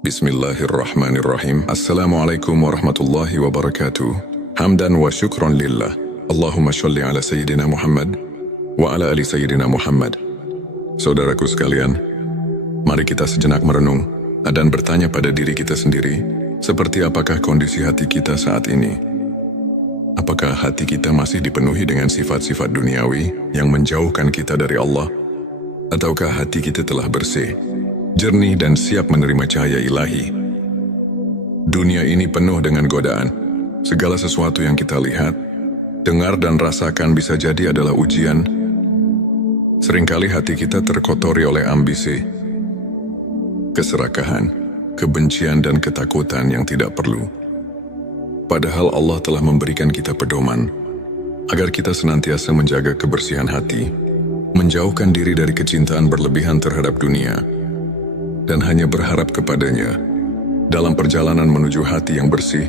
Bismillahirrahmanirrahim. Assalamualaikum warahmatullahi wabarakatuh. Hamdan wa syukran lillah. Allahumma sholli ala Sayyidina Muhammad wa ala ali Sayyidina Muhammad. Saudaraku sekalian, mari kita sejenak merenung dan bertanya pada diri kita sendiri, seperti apakah kondisi hati kita saat ini? Apakah hati kita masih dipenuhi dengan sifat-sifat duniawi yang menjauhkan kita dari Allah? Ataukah hati kita telah bersih, jernih dan siap menerima cahaya ilahi? Dunia ini penuh dengan godaan. Segala sesuatu yang kita lihat, dengar dan rasakan bisa jadi adalah ujian. Seringkali hati kita terkotori oleh ambisi, keserakahan, kebencian dan ketakutan yang tidak perlu. Padahal Allah telah memberikan kita pedoman agar kita senantiasa menjaga kebersihan hati, menjauhkan diri dari kecintaan berlebihan terhadap dunia, dan hanya berharap kepadanya. Dalam perjalanan menuju hati yang bersih,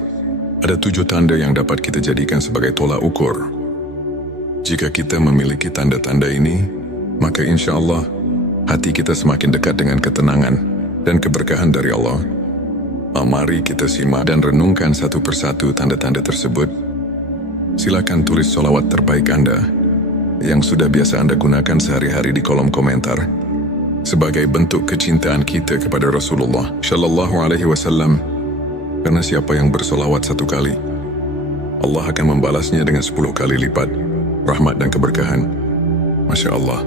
ada 7 tanda yang dapat kita jadikan sebagai tolak ukur. Jika kita memiliki tanda-tanda ini, maka insya Allah hati kita semakin dekat dengan ketenangan dan keberkahan dari Allah. Mari kita simak dan renungkan satu persatu tanda-tanda tersebut. Silakan tulis sholawat terbaik Anda yang sudah biasa Anda gunakan sehari-hari di kolom komentar sebagai bentuk kecintaan kita kepada Rasulullah Shallallahu Alaihi Wasallam. Karena siapa yang bersolawat 1 kali, Allah akan membalasnya dengan 10 kali lipat rahmat dan keberkahan. Masya Allah,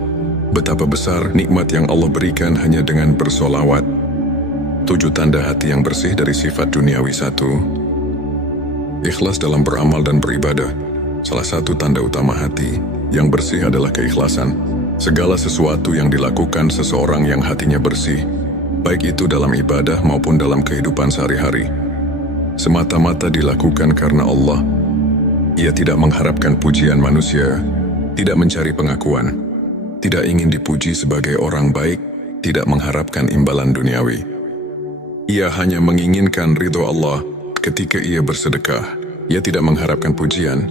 betapa besar nikmat yang Allah berikan hanya dengan bersolawat. 7 tanda hati yang bersih dari sifat duniawi. 1. Ikhlas dalam beramal dan beribadah. Salah satu tanda utama hati yang bersih adalah keikhlasan. Segala sesuatu yang dilakukan seseorang yang hatinya bersih, baik itu dalam ibadah maupun dalam kehidupan sehari-hari, semata-mata dilakukan karena Allah. Ia tidak mengharapkan pujian manusia, tidak mencari pengakuan, tidak ingin dipuji sebagai orang baik, tidak mengharapkan imbalan duniawi. Ia hanya menginginkan ridho Allah ketika ia bersedekah. Ia tidak mengharapkan pujian.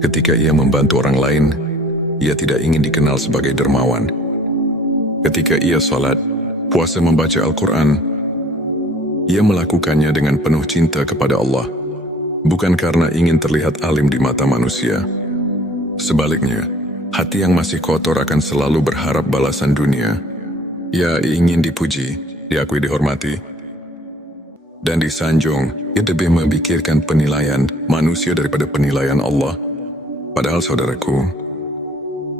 Ketika ia membantu orang lain, ia tidak ingin dikenal sebagai dermawan. Ketika ia salat, puasa, membaca Al-Quran, ia melakukannya dengan penuh cinta kepada Allah, bukan karena ingin terlihat alim di mata manusia. Sebaliknya, hati yang masih kotor akan selalu berharap balasan dunia. Ia ingin dipuji, diakui, dihormati, dan disanjung. Ia lebih memikirkan penilaian manusia daripada penilaian Allah. Padahal saudaraku,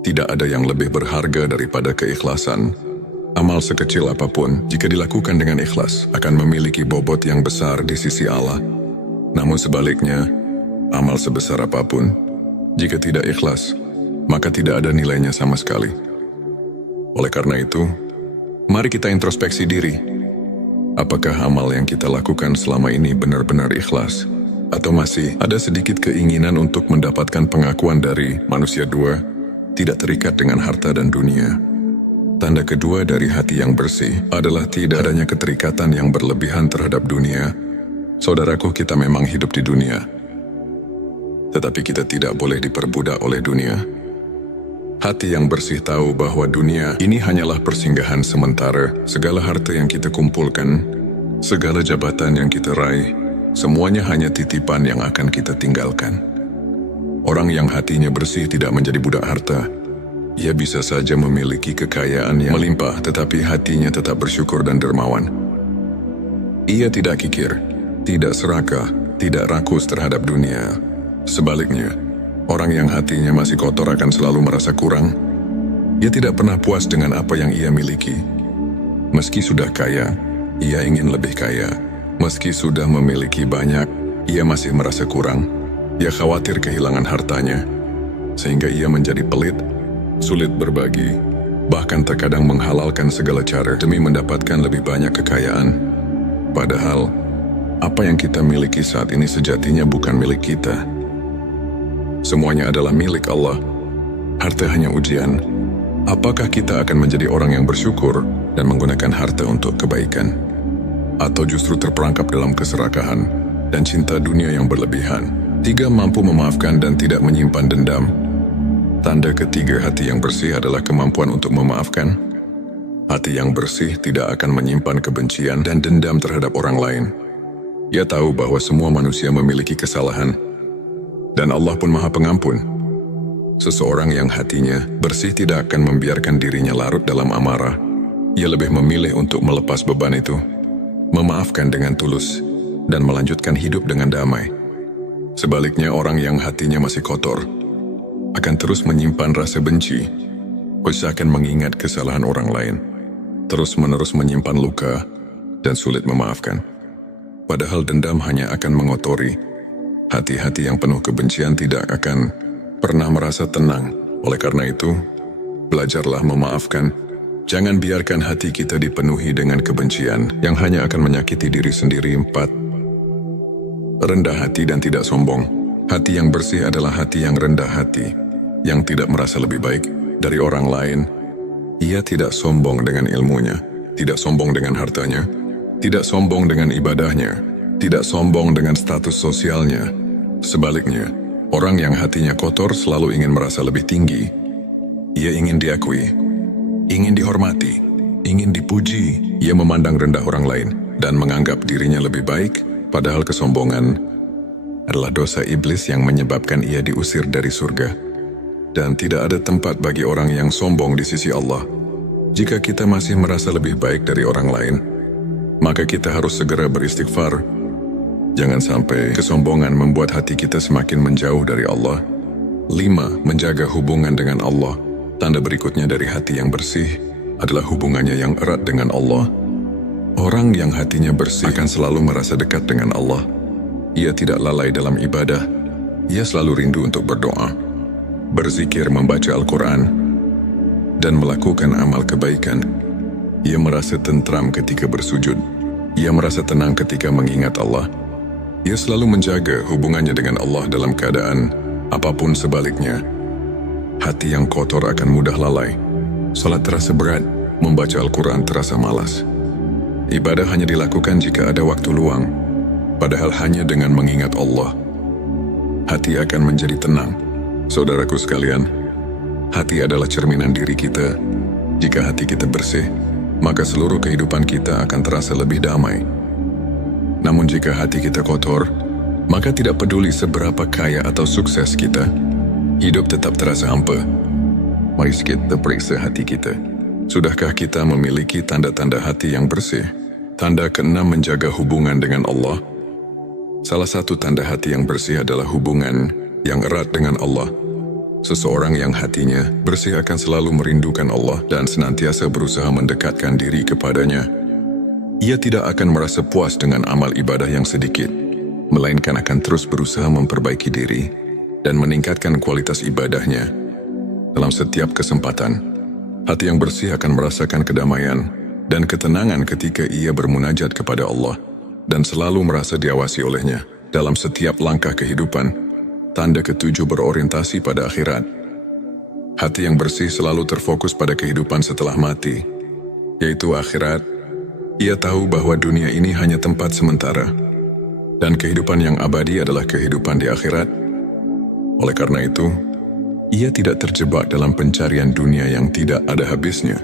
tidak ada yang lebih berharga daripada keikhlasan. Amal sekecil apapun, jika dilakukan dengan ikhlas, akan memiliki bobot yang besar di sisi Allah. Namun sebaliknya, amal sebesar apapun, jika tidak ikhlas, maka tidak ada nilainya sama sekali. Oleh karena itu, mari kita introspeksi diri. Apakah amal yang kita lakukan selama ini benar-benar ikhlas? Atau masih ada sedikit keinginan untuk mendapatkan pengakuan dari manusia? 2. Tidak terikat dengan harta dan dunia. Tanda kedua dari hati yang bersih adalah tidak adanya keterikatan yang berlebihan terhadap dunia. Saudaraku, kita memang hidup di dunia, tetapi kita tidak boleh diperbudak oleh dunia. Hati yang bersih tahu bahwa dunia ini hanyalah persinggahan sementara. Segala harta yang kita kumpulkan, segala jabatan yang kita raih, semuanya hanya titipan yang akan kita tinggalkan. Orang yang hatinya bersih tidak menjadi budak harta. Ia bisa saja memiliki kekayaan yang melimpah, tetapi hatinya tetap bersyukur dan dermawan. Ia tidak kikir, tidak serakah, tidak rakus terhadap dunia. Sebaliknya, orang yang hatinya masih kotor akan selalu merasa kurang. Ia tidak pernah puas dengan apa yang ia miliki. Meski sudah kaya, ia ingin lebih kaya. Meski sudah memiliki banyak, ia masih merasa kurang. Ia khawatir kehilangan hartanya, sehingga ia menjadi pelit, sulit berbagi, bahkan terkadang menghalalkan segala cara demi mendapatkan lebih banyak kekayaan. Padahal, apa yang kita miliki saat ini sejatinya bukan milik kita. Semuanya adalah milik Allah. Harta hanya ujian. Apakah kita akan menjadi orang yang bersyukur dan menggunakan harta untuk kebaikan? Atau justru terperangkap dalam keserakahan dan cinta dunia yang berlebihan? 3. Mampu memaafkan dan tidak menyimpan dendam. Tanda ketiga hati yang bersih adalah kemampuan untuk memaafkan. Hati yang bersih tidak akan menyimpan kebencian dan dendam terhadap orang lain. Ia tahu bahwa semua manusia memiliki kesalahan, dan Allah pun Maha Pengampun. Seseorang yang hatinya bersih tidak akan membiarkan dirinya larut dalam amarah. Ia lebih memilih untuk melepas beban itu, memaafkan dengan tulus, dan melanjutkan hidup dengan damai. Sebaliknya, orang yang hatinya masih kotor akan terus menyimpan rasa benci, usahakan mengingat kesalahan orang lain, terus-menerus menyimpan luka, dan sulit memaafkan. Padahal dendam hanya akan mengotori. Hati-hati yang penuh kebencian tidak akan pernah merasa tenang. Oleh karena itu, belajarlah memaafkan. Jangan biarkan hati kita dipenuhi dengan kebencian yang hanya akan menyakiti diri sendiri. 4. Rendah hati dan tidak sombong. Hati yang bersih adalah hati yang rendah hati, yang tidak merasa lebih baik dari orang lain. Ia tidak sombong dengan ilmunya, tidak sombong dengan hartanya, tidak sombong dengan ibadahnya, tidak sombong dengan status sosialnya. Sebaliknya, orang yang hatinya kotor selalu ingin merasa lebih tinggi. Ia ingin diakui, ingin dihormati, ingin dipuji. Ia memandang rendah orang lain dan menganggap dirinya lebih baik, padahal kesombongan adalah dosa iblis yang menyebabkan ia diusir dari surga. Dan tidak ada tempat bagi orang yang sombong di sisi Allah. Jika kita masih merasa lebih baik dari orang lain, maka kita harus segera beristighfar. Jangan sampai kesombongan membuat hati kita semakin menjauh dari Allah. 5. Menjaga hubungan dengan Allah. Tanda berikutnya dari hati yang bersih adalah hubungannya yang erat dengan Allah. Orang yang hatinya bersih akan selalu merasa dekat dengan Allah. Ia tidak lalai dalam ibadah. Ia selalu rindu untuk berdoa, berzikir, membaca Al-Quran, dan melakukan amal kebaikan. Ia merasa tentram ketika bersujud. Ia merasa tenang ketika mengingat Allah. Ia selalu menjaga hubungannya dengan Allah dalam keadaan apapun sebaliknya. Hati yang kotor akan mudah lalai. Salat terasa berat, membaca Al-Quran terasa malas. Ibadah hanya dilakukan jika ada waktu luang. Padahal hanya dengan mengingat Allah, hati akan menjadi tenang. Saudaraku sekalian, hati adalah cerminan diri kita. Jika hati kita bersih, maka seluruh kehidupan kita akan terasa lebih damai. Namun jika hati kita kotor, maka tidak peduli seberapa kaya atau sukses kita, hidup tetap terasa hampa. Mari kita periksa hati kita. Sudahkah kita memiliki tanda-tanda hati yang bersih? Tanda ke-6, menjaga hubungan dengan Allah. Salah satu tanda hati yang bersih adalah hubungan yang erat dengan Allah. Seseorang yang hatinya bersih akan selalu merindukan Allah dan senantiasa berusaha mendekatkan diri kepadanya. Ia tidak akan merasa puas dengan amal ibadah yang sedikit, melainkan akan terus berusaha memperbaiki diri dan meningkatkan kualitas ibadahnya. Dalam setiap kesempatan, hati yang bersih akan merasakan kedamaian dan ketenangan ketika ia bermunajat kepada Allah dan selalu merasa diawasi olehnya dalam setiap langkah kehidupan. Tanda ke-7, berorientasi pada akhirat. Hati yang bersih selalu terfokus pada kehidupan setelah mati, yaitu akhirat. Ia tahu bahwa dunia ini hanya tempat sementara, dan kehidupan yang abadi adalah kehidupan di akhirat. Oleh karena itu, ia tidak terjebak dalam pencarian dunia yang tidak ada habisnya.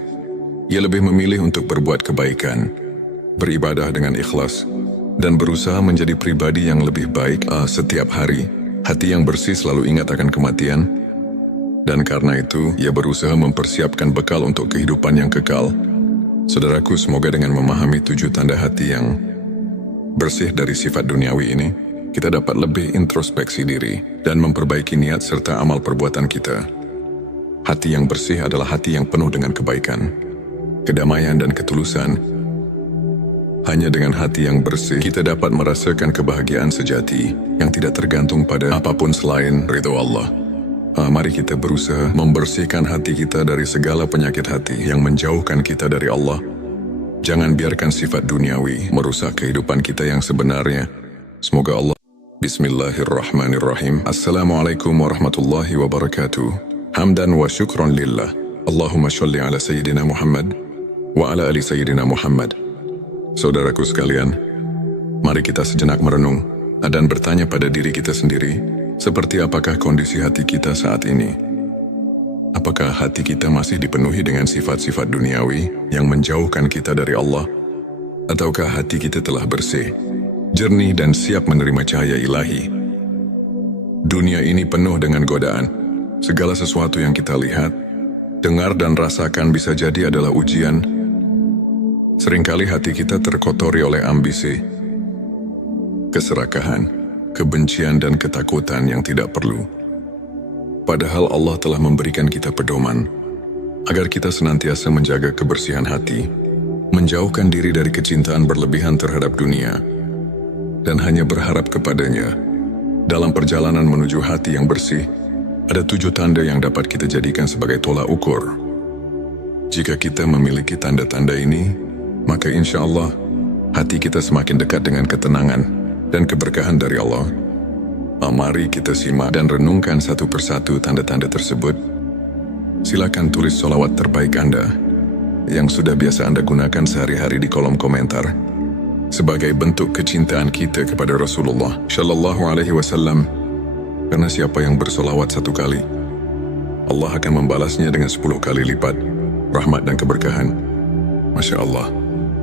Ia lebih memilih untuk berbuat kebaikan, beribadah dengan ikhlas, dan berusaha menjadi pribadi yang lebih baik setiap hari. Hati yang bersih selalu ingat akan kematian, dan karena itu ia berusaha mempersiapkan bekal untuk kehidupan yang kekal. Saudaraku, semoga dengan memahami 7 tanda hati yang bersih dari sifat duniawi ini, kita dapat lebih introspeksi diri dan memperbaiki niat serta amal perbuatan kita. Hati yang bersih adalah hati yang penuh dengan kebaikan, kedamaian, dan ketulusan. Hanya dengan hati yang bersih, kita dapat merasakan kebahagiaan sejati yang tidak tergantung pada apapun selain ridho Allah. Mari kita berusaha membersihkan hati kita dari segala penyakit hati yang menjauhkan kita dari Allah. Jangan biarkan sifat duniawi merusak kehidupan kita yang sebenarnya. Semoga Allah. Bismillahirrahmanirrahim. Assalamualaikum warahmatullahi wabarakatuh. Hamdan wa syukron lillah. Allahumma sholli ala Sayyidina Muhammad wa ala ali Sayyidina Muhammad. Saudaraku sekalian, mari kita sejenak merenung dan bertanya pada diri kita sendiri, seperti apakah kondisi hati kita saat ini? Apakah hati kita masih dipenuhi dengan sifat-sifat duniawi yang menjauhkan kita dari Allah? Ataukah hati kita telah bersih, jernih dan siap menerima cahaya ilahi? Dunia ini penuh dengan godaan. Segala sesuatu yang kita lihat, dengar dan rasakan bisa jadi adalah ujian. Seringkali hati kita terkotori oleh ambisi, keserakahan, kebencian dan ketakutan yang tidak perlu. Padahal Allah telah memberikan kita pedoman agar kita senantiasa menjaga kebersihan hati, menjauhkan diri dari kecintaan berlebihan terhadap dunia, dan hanya berharap kepadanya. Dalam perjalanan menuju hati yang bersih, ada 7 tanda yang dapat kita jadikan sebagai tolak ukur. Jika kita memiliki tanda-tanda ini, maka insya Allah hati kita semakin dekat dengan ketenangan dan keberkahan dari Allah. Mari kita simak dan renungkan satu persatu tanda-tanda tersebut. Silakan tulis sholawat terbaik Anda yang sudah biasa Anda gunakan sehari-hari di kolom komentar sebagai bentuk kecintaan kita kepada Rasulullah Shallallahu Alaihi Wasallam. Karena siapa yang bersolawat 1 kali, Allah akan membalasnya dengan 10 kali lipat rahmat dan keberkahan. Masya Allah,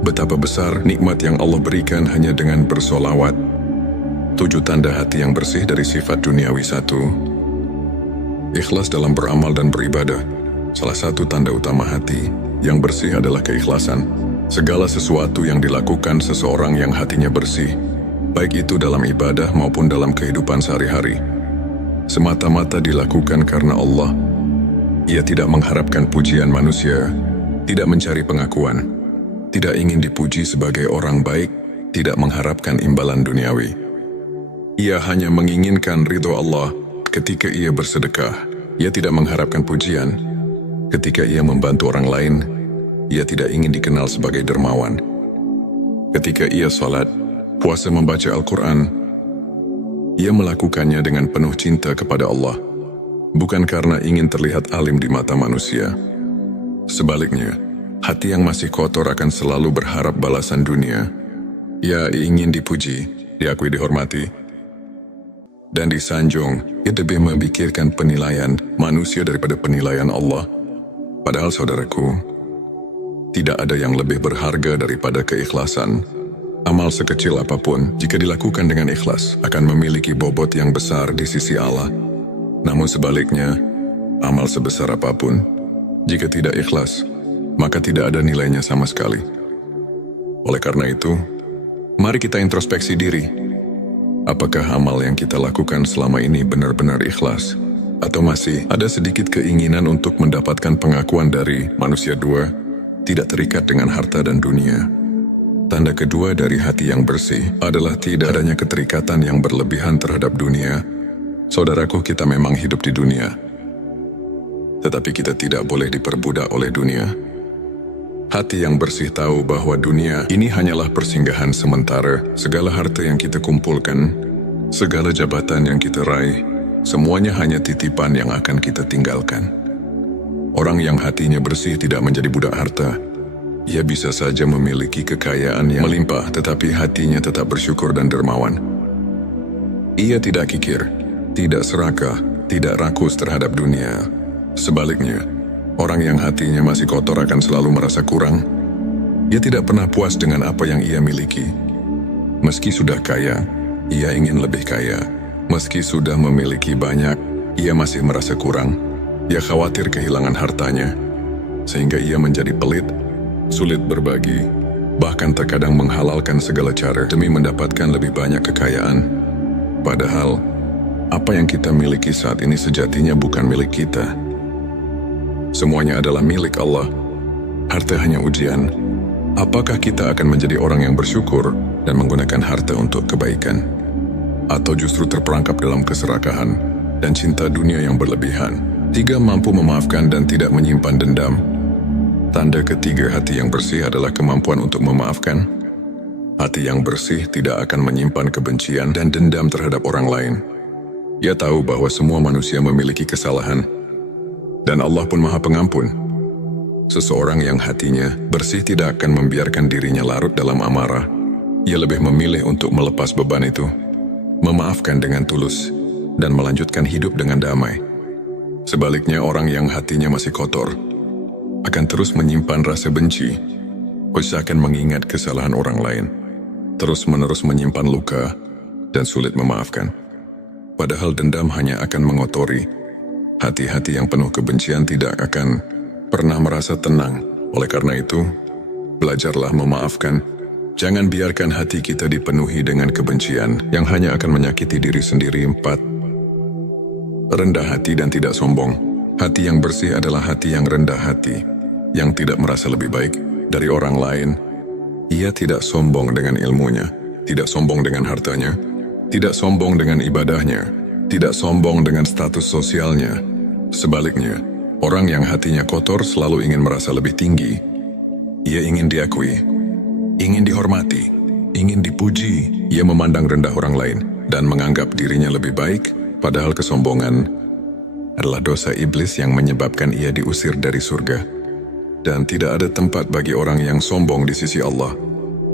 betapa besar nikmat yang Allah berikan hanya dengan bersolawat. 7 tanda hati yang bersih dari sifat duniawi. 1. Ikhlas dalam beramal dan beribadah. Salah satu tanda utama hati yang bersih adalah keikhlasan. Segala sesuatu yang dilakukan seseorang yang hatinya bersih, baik itu dalam ibadah maupun dalam kehidupan sehari-hari, semata-mata dilakukan karena Allah. Ia tidak mengharapkan pujian manusia, tidak mencari pengakuan, tidak ingin dipuji sebagai orang baik, tidak mengharapkan imbalan duniawi. Ia hanya menginginkan ridho Allah. Ketika ia bersedekah, ia tidak mengharapkan pujian. Ketika ia membantu orang lain, ia tidak ingin dikenal sebagai dermawan. Ketika ia salat, puasa, membaca Al-Quran, ia melakukannya dengan penuh cinta kepada Allah, bukan karena ingin terlihat alim di mata manusia. Sebaliknya, hati yang masih kotor akan selalu berharap balasan dunia. Ia ingin dipuji, diakui, dihormati, dan disanjung. Ia lebih memikirkan penilaian manusia daripada penilaian Allah. Padahal saudaraku, tidak ada yang lebih berharga daripada keikhlasan. Amal sekecil apapun, jika dilakukan dengan ikhlas, akan memiliki bobot yang besar di sisi Allah. Namun sebaliknya, amal sebesar apapun, jika tidak ikhlas, maka tidak ada nilainya sama sekali. Oleh karena itu, mari kita introspeksi diri. Apakah amal yang kita lakukan selama ini benar-benar ikhlas? Atau masih ada sedikit keinginan untuk mendapatkan pengakuan dari manusia? 2. Tidak terikat dengan harta dan dunia. Tanda kedua dari hati yang bersih adalah tidak adanya keterikatan yang berlebihan terhadap dunia. Saudaraku, kita memang hidup di dunia, tetapi kita tidak boleh diperbudak oleh dunia. Hati yang bersih tahu bahwa dunia ini hanyalah persinggahan sementara. Segala harta yang kita kumpulkan, segala jabatan yang kita raih, semuanya hanya titipan yang akan kita tinggalkan. Orang yang hatinya bersih tidak menjadi budak harta. Ia bisa saja memiliki kekayaan yang melimpah, tetapi hatinya tetap bersyukur dan dermawan. Ia tidak kikir, tidak serakah, tidak rakus terhadap dunia. Sebaliknya, orang yang hatinya masih kotor akan selalu merasa kurang. Ia tidak pernah puas dengan apa yang ia miliki. Meski sudah kaya, ia ingin lebih kaya. Meski sudah memiliki banyak, ia masih merasa kurang. Ia khawatir kehilangan hartanya, sehingga ia menjadi pelit, sulit berbagi, bahkan terkadang menghalalkan segala cara demi mendapatkan lebih banyak kekayaan. Padahal, apa yang kita miliki saat ini sejatinya bukan milik kita. Semuanya adalah milik Allah. Harta hanya ujian. Apakah kita akan menjadi orang yang bersyukur dan menggunakan harta untuk kebaikan? Atau justru terperangkap dalam keserakahan dan cinta dunia yang berlebihan? 3. Mampu memaafkan dan tidak menyimpan dendam. Tanda ketiga hati yang bersih adalah kemampuan untuk memaafkan. Hati yang bersih tidak akan menyimpan kebencian dan dendam terhadap orang lain. Ia tahu bahwa semua manusia memiliki kesalahan, dan Allah pun Maha Pengampun. Seseorang yang hatinya bersih tidak akan membiarkan dirinya larut dalam amarah. Ia lebih memilih untuk melepas beban itu, memaafkan dengan tulus, dan melanjutkan hidup dengan damai. Sebaliknya, orang yang hatinya masih kotor akan terus menyimpan rasa benci, usahakan mengingat kesalahan orang lain, terus-menerus menyimpan luka, dan sulit memaafkan. Padahal dendam hanya akan mengotori. Hati-hati yang penuh kebencian tidak akan pernah merasa tenang. Oleh karena itu, belajarlah memaafkan. Jangan biarkan hati kita dipenuhi dengan kebencian yang hanya akan menyakiti diri sendiri. 4. Rendah hati dan tidak sombong. Hati yang bersih adalah hati yang rendah hati, yang tidak merasa lebih baik dari orang lain. Ia tidak sombong dengan ilmunya, tidak sombong dengan hartanya, tidak sombong dengan ibadahnya, tidak sombong dengan status sosialnya. Sebaliknya, orang yang hatinya kotor selalu ingin merasa lebih tinggi. Ia ingin diakui, ingin dihormati, ingin dipuji. Ia memandang rendah orang lain dan menganggap dirinya lebih baik, padahal kesombongan adalah dosa iblis yang menyebabkan ia diusir dari surga. Dan tidak ada tempat bagi orang yang sombong di sisi Allah.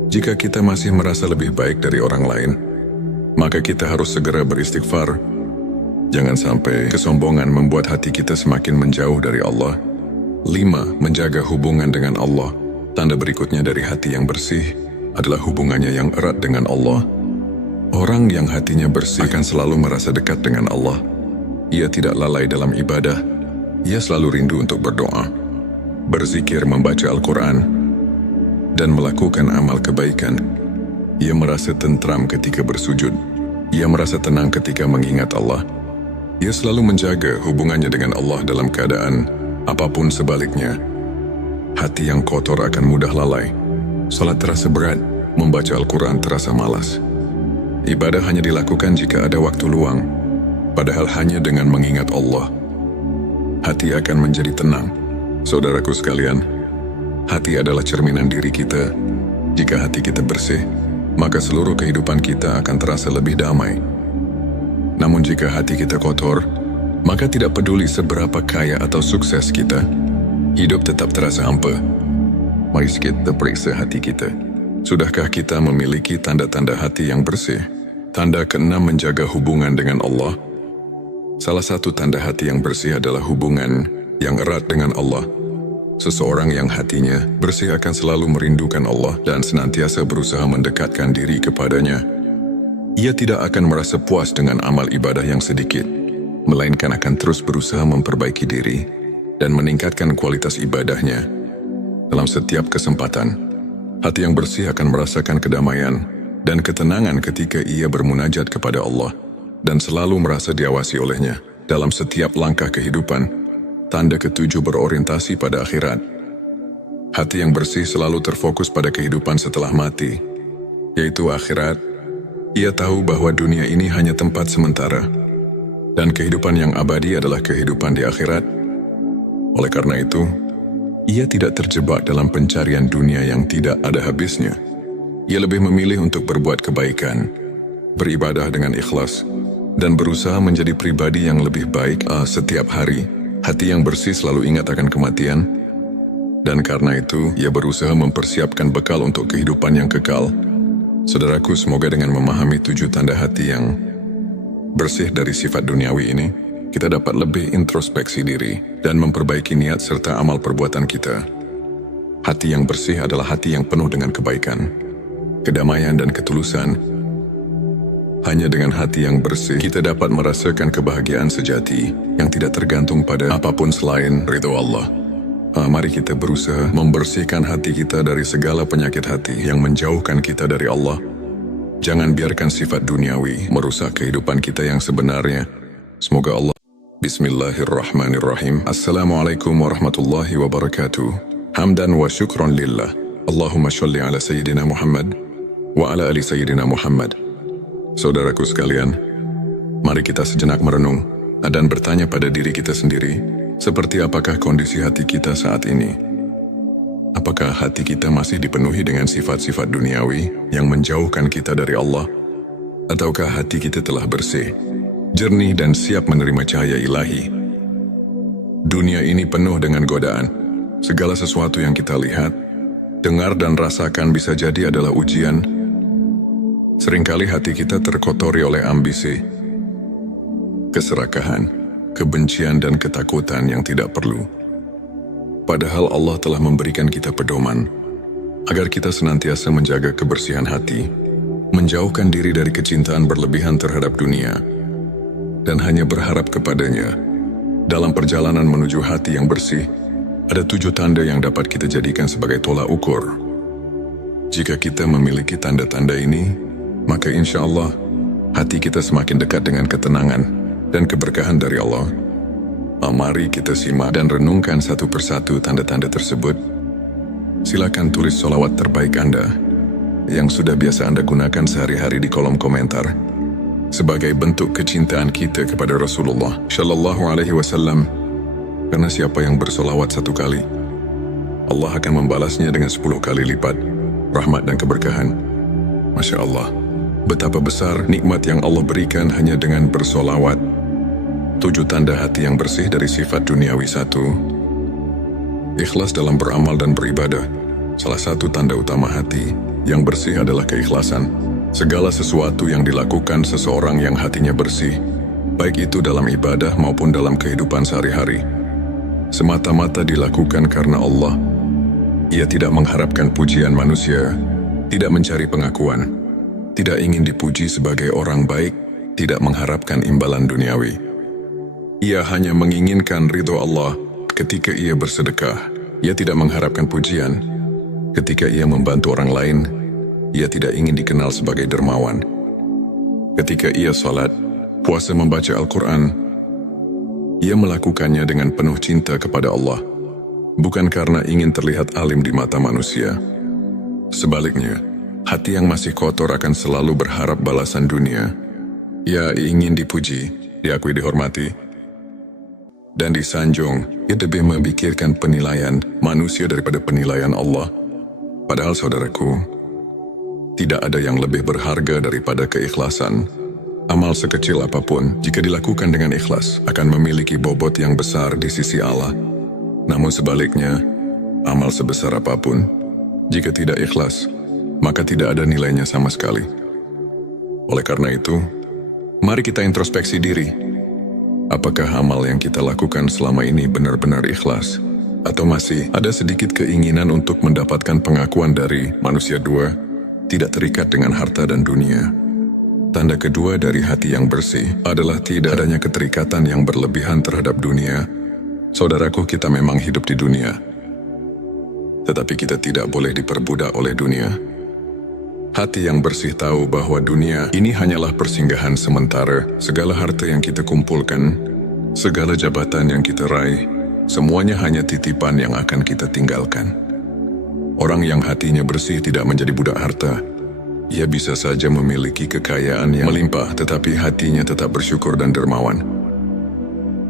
Jika kita masih merasa lebih baik dari orang lain, maka kita harus segera beristighfar. Jangan sampai kesombongan membuat hati kita semakin menjauh dari Allah. 5. Menjaga hubungan dengan Allah. Tanda berikutnya dari hati yang bersih adalah hubungannya yang erat dengan Allah. Orang yang hatinya bersih akan selalu merasa dekat dengan Allah. Ia tidak lalai dalam ibadah. Ia selalu rindu untuk berdoa, berzikir, membaca Al-Quran, dan melakukan amal kebaikan. Ia merasa tentram ketika bersujud. Ia merasa tenang ketika mengingat Allah. Ia selalu menjaga hubungannya dengan Allah dalam keadaan apapun sebaliknya. Hati yang kotor akan mudah lalai. Salat terasa berat, membaca Al-Quran terasa malas. Ibadah hanya dilakukan jika ada waktu luang, padahal hanya dengan mengingat Allah, hati akan menjadi tenang. Saudaraku sekalian, hati adalah cerminan diri kita. Jika hati kita bersih, maka seluruh kehidupan kita akan terasa lebih damai. Namun jika hati kita kotor, maka tidak peduli seberapa kaya atau sukses kita, hidup tetap terasa hampa. Mari kita periksa hati kita. Sudahkah kita memiliki tanda-tanda hati yang bersih? Tanda ke-6, menjaga hubungan dengan Allah. Salah satu tanda hati yang bersih adalah hubungan yang erat dengan Allah. Seseorang yang hatinya bersih akan selalu merindukan Allah dan senantiasa berusaha mendekatkan diri kepadanya. Ia tidak akan merasa puas dengan amal ibadah yang sedikit, melainkan akan terus berusaha memperbaiki diri dan meningkatkan kualitas ibadahnya. Dalam setiap kesempatan, hati yang bersih akan merasakan kedamaian dan ketenangan ketika ia bermunajat kepada Allah dan selalu merasa diawasi olehnya dalam setiap langkah kehidupan. Tanda ke-7, berorientasi pada akhirat. Hati yang bersih selalu terfokus pada kehidupan setelah mati, yaitu akhirat. Ia tahu bahwa dunia ini hanya tempat sementara, dan kehidupan yang abadi adalah kehidupan di akhirat. Oleh karena itu, ia tidak terjebak dalam pencarian dunia yang tidak ada habisnya. Ia lebih memilih untuk berbuat kebaikan, beribadah dengan ikhlas, dan berusaha menjadi pribadi yang lebih baik setiap hari. Hati yang bersih selalu ingat akan kematian, dan karena itu ia berusaha mempersiapkan bekal untuk kehidupan yang kekal. Saudaraku, semoga dengan memahami 7 tanda hati yang bersih dari sifat duniawi ini, kita dapat lebih introspeksi diri dan memperbaiki niat serta amal perbuatan kita. Hati yang bersih adalah hati yang penuh dengan kebaikan, kedamaian, dan ketulusan. Hanya dengan hati yang bersih, kita dapat merasakan kebahagiaan sejati yang tidak tergantung pada apapun selain ridho Allah. Mari kita berusaha membersihkan hati kita dari segala penyakit hati yang menjauhkan kita dari Allah. Jangan biarkan sifat duniawi merusak kehidupan kita yang sebenarnya. Semoga Allah. Bismillahirrahmanirrahim. Assalamualaikum warahmatullahi wabarakatuh. Hamdan wa syukron lillah. Allahumma sholli ala Sayyidina Muhammad wa ala ali Sayyidina Muhammad. Saudaraku sekalian, mari kita sejenak merenung dan bertanya pada diri kita sendiri, seperti apakah kondisi hati kita saat ini? Apakah hati kita masih dipenuhi dengan sifat-sifat duniawi yang menjauhkan kita dari Allah? Ataukah hati kita telah bersih, jernih, dan siap menerima cahaya ilahi? Dunia ini penuh dengan godaan. Segala sesuatu yang kita lihat, dengar, dan rasakan bisa jadi adalah ujian. Seringkali hati kita terkotori oleh ambisi, keserakahan, kebencian dan ketakutan yang tidak perlu. Padahal Allah telah memberikan kita pedoman agar kita senantiasa menjaga kebersihan hati, menjauhkan diri dari kecintaan berlebihan terhadap dunia, dan hanya berharap kepadanya. Dalam perjalanan menuju hati yang bersih, ada 7 tanda yang dapat kita jadikan sebagai tolak ukur. Jika kita memiliki tanda-tanda ini, maka insya Allah hati kita semakin dekat dengan ketenangan dan keberkahan dari Allah. Mari kita simak dan renungkan satu persatu tanda-tanda tersebut. Silakan tulis sholawat terbaik Anda yang sudah biasa Anda gunakan sehari-hari di kolom komentar sebagai bentuk kecintaan kita kepada Rasulullah Shallallahu Alaihi Wasallam. Karena siapa yang bersolawat 1 kali, Allah akan membalasnya dengan 10 kali lipat rahmat dan keberkahan. Masya Allah, betapa besar nikmat yang Allah berikan hanya dengan bersolawat. 7 tanda hati yang bersih dari sifat duniawi. 1. Ikhlas dalam beramal dan beribadah. Salah satu tanda utama hati yang bersih adalah keikhlasan. Segala sesuatu yang dilakukan seseorang yang hatinya bersih, baik itu dalam ibadah maupun dalam kehidupan sehari-hari, semata-mata dilakukan karena Allah. Ia tidak mengharapkan pujian manusia, tidak mencari pengakuan, tidak ingin dipuji sebagai orang baik, tidak mengharapkan imbalan duniawi. Ia hanya menginginkan ridho Allah ketika ia bersedekah. Ia tidak mengharapkan pujian. Ketika ia membantu orang lain, ia tidak ingin dikenal sebagai dermawan. Ketika ia salat, puasa, membaca Al-Quran, ia melakukannya dengan penuh cinta kepada Allah, bukan karena ingin terlihat alim di mata manusia. Sebaliknya, hati yang masih kotor akan selalu berharap balasan dunia. Ia ingin dipuji, diakui, dihormati, dan disanjung. Ia lebih memikirkan penilaian manusia daripada penilaian Allah. Padahal saudaraku, tidak ada yang lebih berharga daripada keikhlasan. Amal sekecil apapun, jika dilakukan dengan ikhlas, akan memiliki bobot yang besar di sisi Allah. Namun sebaliknya, amal sebesar apapun, jika tidak ikhlas, maka tidak ada nilainya sama sekali. Oleh karena itu, mari kita introspeksi diri. Apakah amal yang kita lakukan selama ini benar-benar ikhlas? Atau masih ada sedikit keinginan untuk mendapatkan pengakuan dari manusia? 2. Tidak terikat dengan harta dan dunia. Tanda kedua dari hati yang bersih adalah tidak adanya keterikatan yang berlebihan terhadap dunia. Saudaraku, kita memang hidup di dunia, tetapi kita tidak boleh diperbudak oleh dunia. Hati yang bersih tahu bahwa dunia ini hanyalah persinggahan sementara. Segala harta yang kita kumpulkan, segala jabatan yang kita raih, semuanya hanya titipan yang akan kita tinggalkan. Orang yang hatinya bersih tidak menjadi budak harta. Ia bisa saja memiliki kekayaan yang melimpah, tetapi hatinya tetap bersyukur dan dermawan.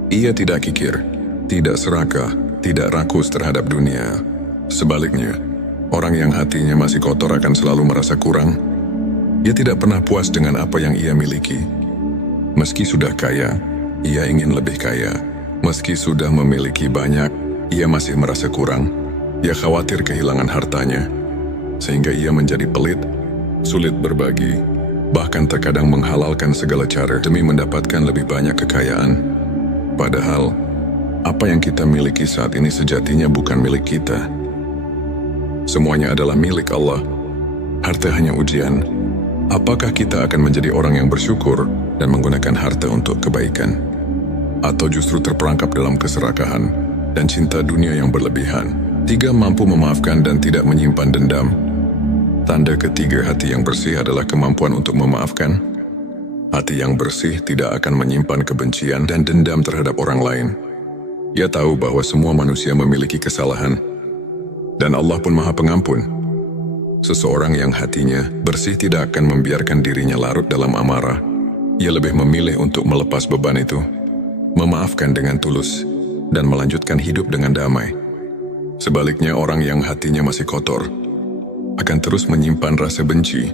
Ia tidak kikir, tidak serakah, tidak rakus terhadap dunia. Sebaliknya, orang yang hatinya masih kotor akan selalu merasa kurang. Ia tidak pernah puas dengan apa yang ia miliki. Meski sudah kaya, ia ingin lebih kaya. Meski sudah memiliki banyak, ia masih merasa kurang. Ia khawatir kehilangan hartanya, sehingga ia menjadi pelit, sulit berbagi, bahkan terkadang menghalalkan segala cara demi mendapatkan lebih banyak kekayaan. Padahal, apa yang kita miliki saat ini sejatinya bukan milik kita. Semuanya adalah milik Allah. Harta hanya ujian. Apakah kita akan menjadi orang yang bersyukur dan menggunakan harta untuk kebaikan? Atau justru terperangkap dalam keserakahan dan cinta dunia yang berlebihan? 3. Mampu memaafkan dan tidak menyimpan dendam. Tanda ketiga hati yang bersih adalah kemampuan untuk memaafkan. Hati yang bersih tidak akan menyimpan kebencian dan dendam terhadap orang lain. Ia tahu bahwa semua manusia memiliki kesalahan, dan Allah pun Maha Pengampun. Seseorang yang hatinya bersih tidak akan membiarkan dirinya larut dalam amarah. Ia lebih memilih untuk melepas beban itu, memaafkan dengan tulus, dan melanjutkan hidup dengan damai. Sebaliknya, orang yang hatinya masih kotor akan terus menyimpan rasa benci,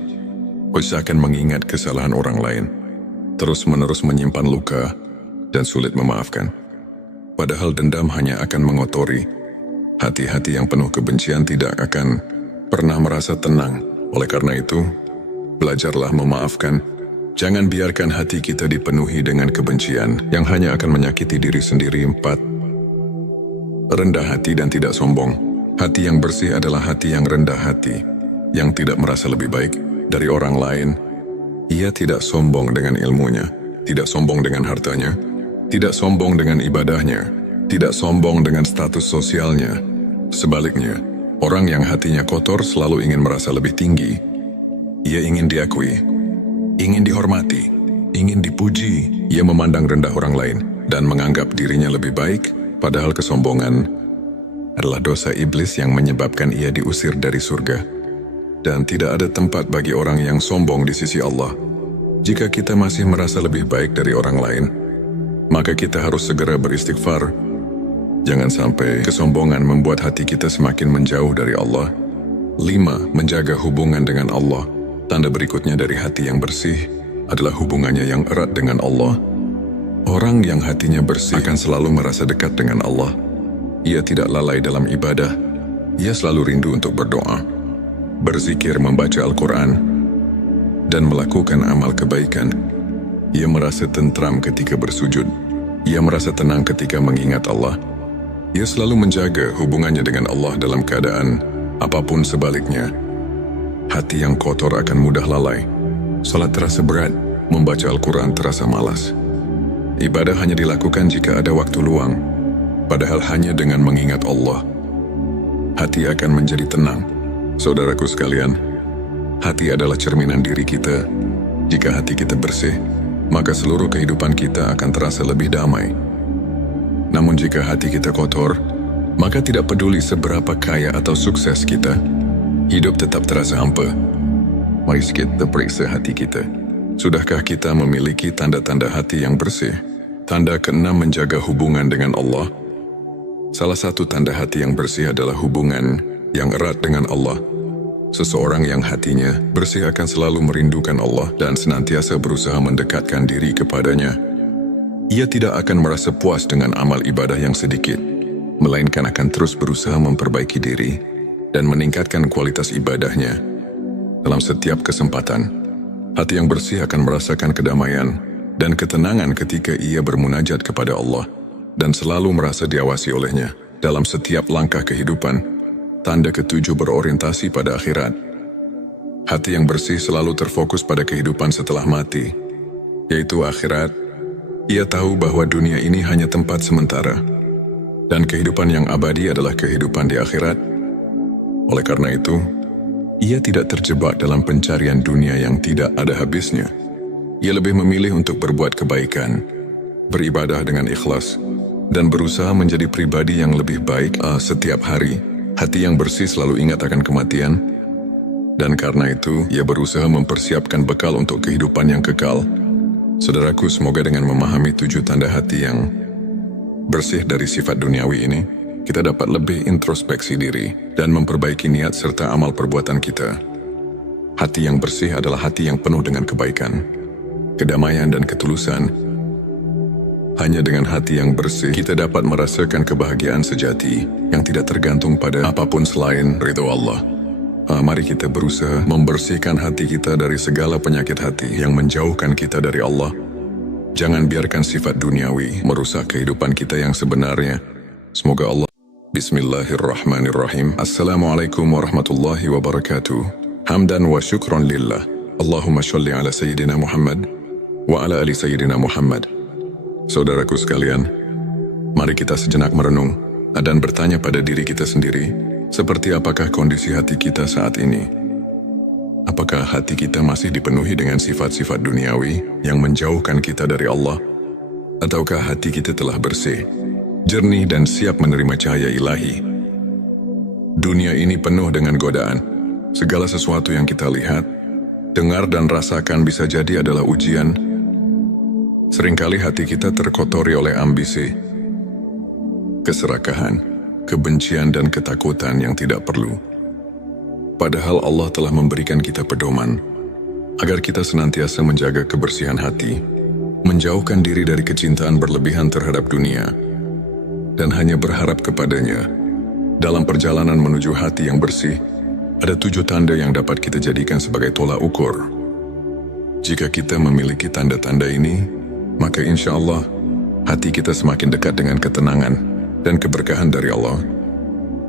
usahakan mengingat kesalahan orang lain, terus-menerus menyimpan luka, dan sulit memaafkan. Padahal dendam hanya akan mengotori. Hati-hati yang penuh kebencian tidak akan pernah merasa tenang. Oleh karena itu, belajarlah memaafkan. Jangan biarkan hati kita dipenuhi dengan kebencian yang hanya akan menyakiti diri sendiri. 4. Rendah hati dan tidak sombong. Hati yang bersih adalah hati yang rendah hati, yang tidak merasa lebih baik dari orang lain. Ia tidak sombong dengan ilmunya, tidak sombong dengan hartanya, tidak sombong dengan ibadahnya, tidak sombong dengan status sosialnya. Sebaliknya, orang yang hatinya kotor selalu ingin merasa lebih tinggi. Ia ingin diakui, ingin dihormati, ingin dipuji. Ia memandang rendah orang lain dan menganggap dirinya lebih baik, padahal kesombongan adalah dosa iblis yang menyebabkan ia diusir dari surga. Dan tidak ada tempat bagi orang yang sombong di sisi Allah. Jika kita masih merasa lebih baik dari orang lain, maka kita harus segera beristighfar. Jangan sampai kesombongan membuat hati kita semakin menjauh dari Allah. 5. Menjaga hubungan dengan Allah. Tanda berikutnya dari hati yang bersih adalah hubungannya yang erat dengan Allah. Orang yang hatinya bersih akan selalu merasa dekat dengan Allah. Ia tidak lalai dalam ibadah. Ia selalu rindu untuk berdoa, berzikir, membaca Al-Quran, dan melakukan amal kebaikan. Ia merasa tentram ketika bersujud. Ia merasa tenang ketika mengingat Allah. Ia selalu menjaga hubungannya dengan Allah dalam keadaan apapun sebaliknya. Hati yang kotor akan mudah lalai. Salat terasa berat, membaca Al-Quran terasa malas. Ibadah hanya dilakukan jika ada waktu luang, padahal hanya dengan mengingat Allah, hati akan menjadi tenang. Saudaraku sekalian, hati adalah cerminan diri kita. Jika hati kita bersih, maka seluruh kehidupan kita akan terasa lebih damai. Namun jika hati kita kotor, maka tidak peduli seberapa kaya atau sukses kita, hidup tetap terasa hampa. Mari kita periksa hati kita. Sudahkah kita memiliki tanda-tanda hati yang bersih? Tanda ke-6, menjaga hubungan dengan Allah. Salah satu tanda hati yang bersih adalah hubungan yang erat dengan Allah. Seseorang yang hatinya bersih akan selalu merindukan Allah dan senantiasa berusaha mendekatkan diri kepadanya. Ia tidak akan merasa puas dengan amal ibadah yang sedikit, melainkan akan terus berusaha memperbaiki diri dan meningkatkan kualitas ibadahnya. Dalam setiap kesempatan, hati yang bersih akan merasakan kedamaian dan ketenangan ketika ia bermunajat kepada Allah dan selalu merasa diawasi olehnya dalam setiap langkah kehidupan. Tanda ke-7, berorientasi pada akhirat. Hati yang bersih selalu terfokus pada kehidupan setelah mati, yaitu akhirat. Ia tahu bahwa dunia ini hanya tempat sementara, dan kehidupan yang abadi adalah kehidupan di akhirat. Oleh karena itu, ia tidak terjebak dalam pencarian dunia yang tidak ada habisnya. Ia lebih memilih untuk berbuat kebaikan, beribadah dengan ikhlas, dan berusaha menjadi pribadi yang lebih baik setiap hari. Hati yang bersih selalu ingat akan kematian, dan karena itu ia berusaha mempersiapkan bekal untuk kehidupan yang kekal. Saudaraku, semoga dengan memahami 7 tanda hati yang bersih dari sifat duniawi ini, kita dapat lebih introspeksi diri dan memperbaiki niat serta amal perbuatan kita. Hati yang bersih adalah hati yang penuh dengan kebaikan, kedamaian, dan ketulusan. Hanya dengan hati yang bersih, kita dapat merasakan kebahagiaan sejati yang tidak tergantung pada apapun selain ridho Allah. Mari kita berusaha membersihkan hati kita dari segala penyakit hati yang menjauhkan kita dari Allah. Jangan biarkan sifat duniawi merusak kehidupan kita yang sebenarnya. Semoga Allah. Bismillahirrahmanirrahim. Assalamualaikum warahmatullahi wabarakatuh. Hamdan wa syukron lillah. Allahumma sholli ala Sayyidina Muhammad wa ala ali Sayyidina Muhammad. Saudaraku sekalian, mari kita sejenak merenung dan bertanya pada diri kita sendiri, seperti apakah kondisi hati kita saat ini? Apakah hati kita masih dipenuhi dengan sifat-sifat duniawi yang menjauhkan kita dari Allah? Ataukah hati kita telah bersih, jernih, dan siap menerima cahaya ilahi? Dunia ini penuh dengan godaan. Segala sesuatu yang kita lihat, dengar, dan rasakan bisa jadi adalah ujian. Seringkali hati kita terkotori oleh ambisi, keserakahan, kebencian, dan ketakutan yang tidak perlu. Padahal Allah telah memberikan kita pedoman agar kita senantiasa menjaga kebersihan hati, menjauhkan diri dari kecintaan berlebihan terhadap dunia, dan hanya berharap kepadanya. Dalam perjalanan menuju hati yang bersih, ada 7 tanda yang dapat kita jadikan sebagai tolak ukur. Jika kita memiliki tanda-tanda ini, maka insya Allah hati kita semakin dekat dengan ketenangan dan keberkahan dari Allah.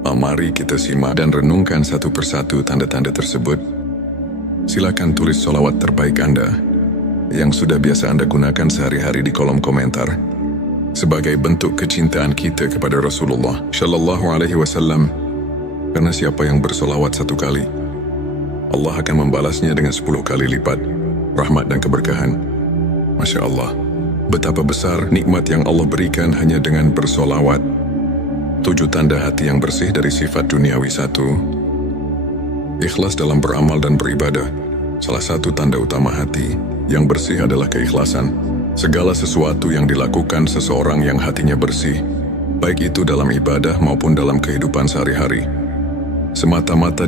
Mari kita simak dan renungkan satu persatu tanda-tanda tersebut. Silakan tulis sholawat terbaik Anda yang sudah biasa Anda gunakan sehari-hari di kolom komentar sebagai bentuk kecintaan kita kepada Rasulullah Shallallahu Alaihi Wasallam. Karena siapa yang bersolawat 1 kali, Allah akan membalasnya dengan 10 kali lipat rahmat dan keberkahan. Masya Allah, betapa besar nikmat yang Allah berikan hanya dengan bersolawat. 7 tanda hati yang bersih dari sifat duniawi. 1. Ikhlas dalam beramal dan beribadah. Salah satu tanda utama hati yang bersih adalah keikhlasan. Segala sesuatu yang dilakukan seseorang yang hatinya bersih, baik itu dalam ibadah maupun dalam kehidupan sehari-hari, semata-mata